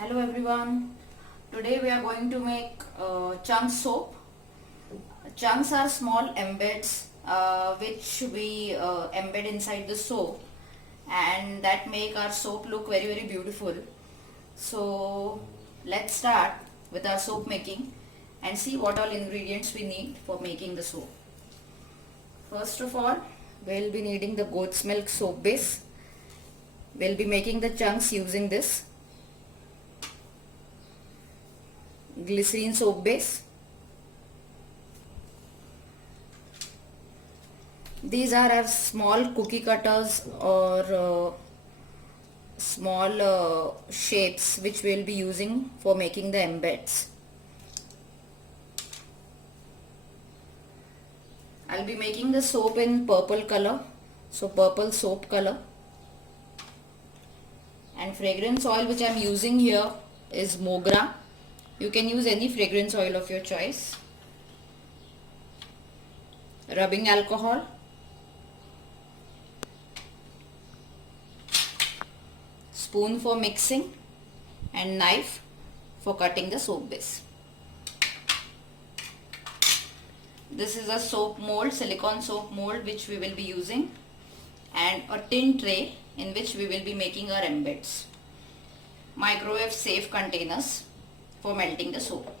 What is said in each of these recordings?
Hello everyone. Today we are going to make chunk soap. Chunks are small embeds which we embed inside the soap, and that make our soap look very beautiful. So let's start with our soap making and see what all ingredients we need for making the soap. First of all, we'll be needing the goat's milk soap base. We'll be making the chunks using this. Glycerine soap base. These are our small cookie cutters or small shapes which we will be using for making the embeds. I'll be making the soap in purple color, so purple soap color. And fragrance oil which I'm using here is Mogra. You can use any fragrance oil of your choice. Rubbing alcohol. Spoon for mixing and knife for cutting the soap base. This is a soap mold, silicone soap mold which we will be using, and a tin tray in which we will be making our embeds. Microwave safe containers for melting the soap.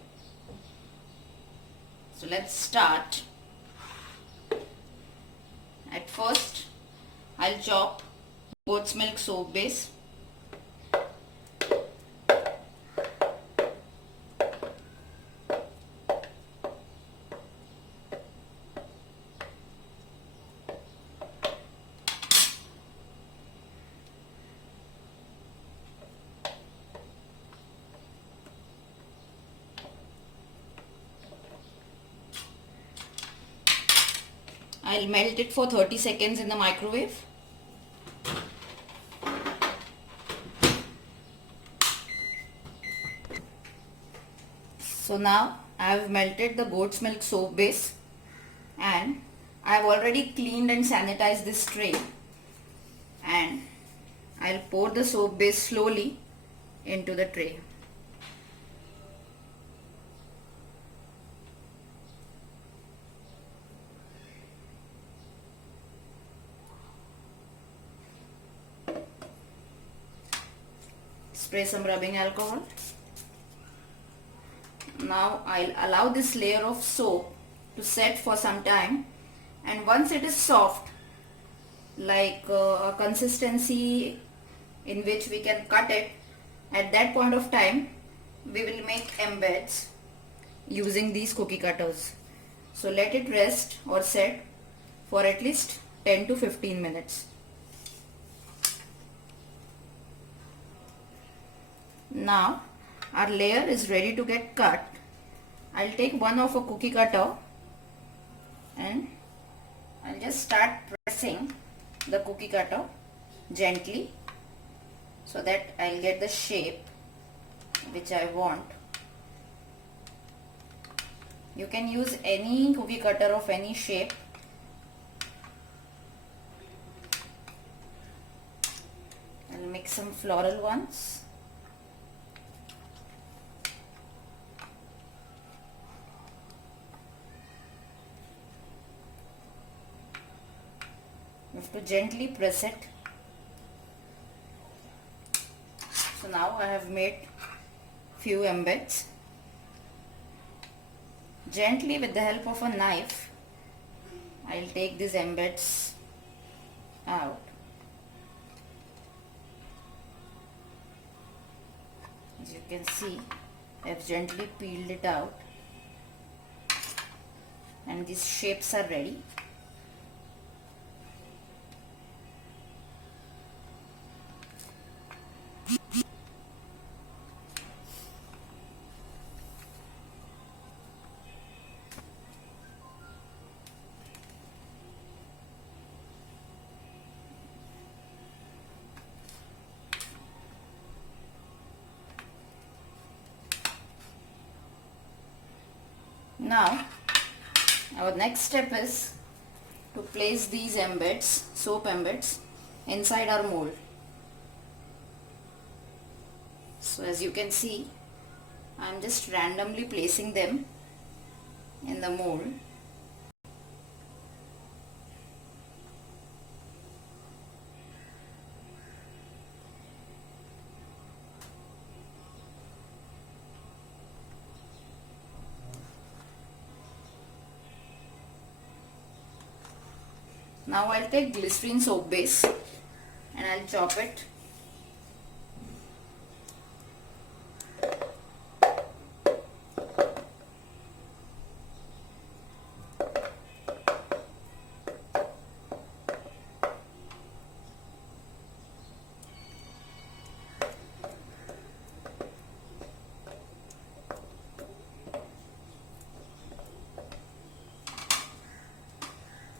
So let's start. At first I'll chop goat's milk soap base. I'll melt it for 30 seconds in the microwave. So now I have melted the goat's milk soap base, and I have already cleaned and sanitized this tray, and I'll pour the soap base slowly into the tray. Spray some rubbing alcohol. Now I'll allow this layer of soap to set for some time, and once it is soft, like a consistency in which we can cut it, at that point of time we will make embeds using these cookie cutters. So let it rest or set for at least 10 to 15 minutes. Now our layer is ready to get cut. I'll take one of a cookie cutter and I'll just start pressing the cookie cutter gently so that I'll get the shape which I want. You can use any cookie cutter of any shape. I'll make some floral ones. You have to gently press it. So now I have made few embeds. Gently, with the help of a knife, I'll take these embeds out. As you can see, I've gently peeled it out, and these shapes are ready. Now our next step is to place these embeds, soap embeds, inside our mold. So as you can see, I'm just randomly placing them in the mold. Now I'll take glycerin soap base and I'll chop it.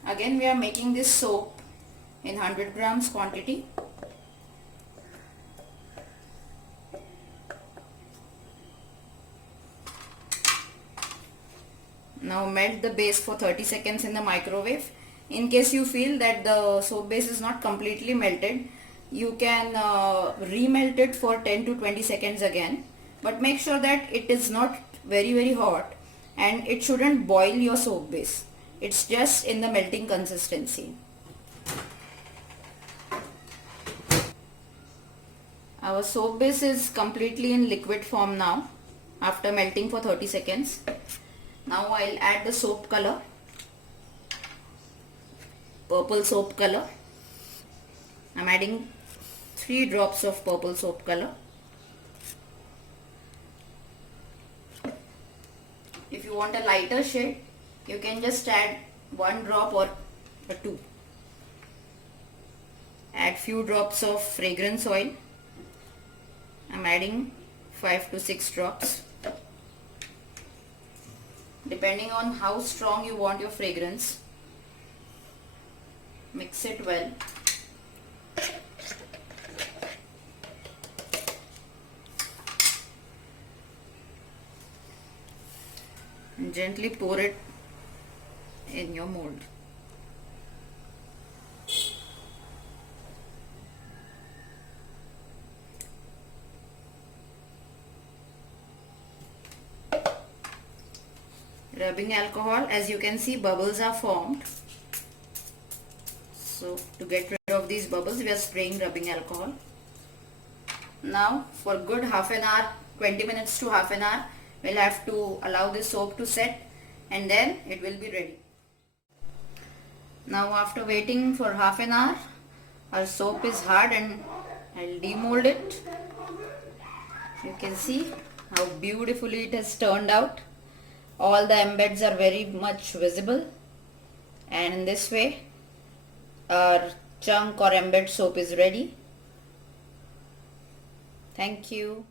Again we are making this soap in 100 grams quantity. Now melt the base for 30 seconds in the microwave. In case you feel that the soap base is not completely melted, you can remelt it for 10 to 20 seconds again. But make sure that it is not very hot, and it shouldn't boil your soap base. It's just in the melting consistency. Our soap base is completely in liquid form now after melting for 30 seconds. Now I'll add the soap color, purple soap color. I'm adding 3 drops of purple soap color. If you want a lighter shade, you can just add 1 drop or 2. Add few drops of fragrance oil. I'm adding 5 to 6 drops. Depending on how strong you want your fragrance. Mix it well. And gently pour it in your mold. Rubbing alcohol, as you can see, bubbles are formed. So to get rid of these bubbles, we are spraying rubbing alcohol. Now for good half an hour, 20 minutes to half an hour, we'll have to allow this soap to set, and then it will be ready. Now after waiting for half an hour, our soap is hard and I'll demold it. You can see how beautifully it has turned out. All the embeds are very much visible, and in this way our chunk or embed soap is ready. Thank you.